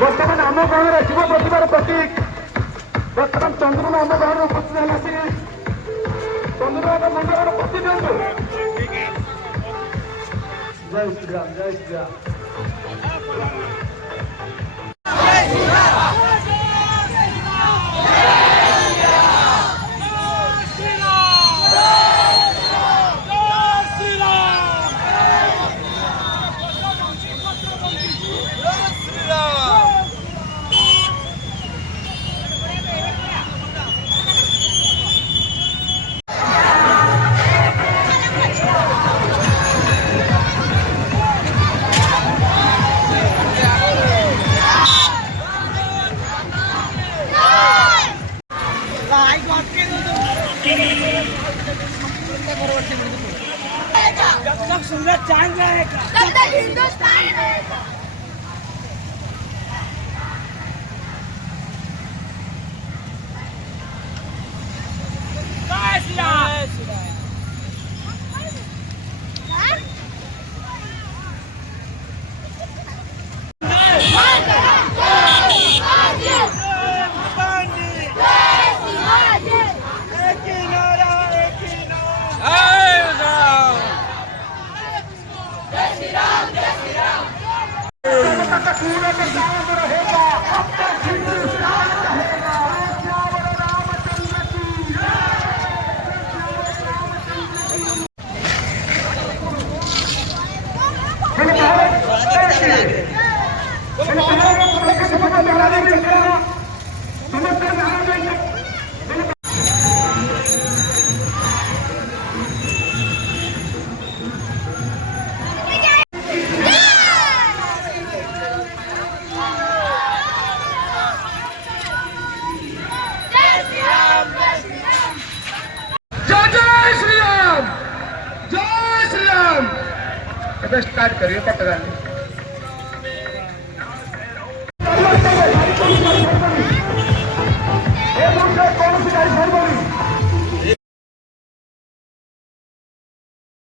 ବର୍ତ୍ତମାନ ଆମ ଗାଁରେ ଯୁବ ପ୍ରତିଭାର ପ୍ରତୀକ ବର୍ତ୍ତମାନ ଚନ୍ଦ୍ରନ ଆମ ଗାଁରେ ଉପସ୍ଥିତ ହେଲା ସେ ଚନ୍ଦ୍ରନାଥ ମଣ୍ଡଳର ପ୍ରତିନିଧି। ଜୟ ଶ୍ରୀରାମ ଜୟ ଶ୍ରୀରାମ। जब तक सूरज चांद रहेगा तब तक हिंदुस्तान रहेगा। स्टार्ट करिए पटगाने।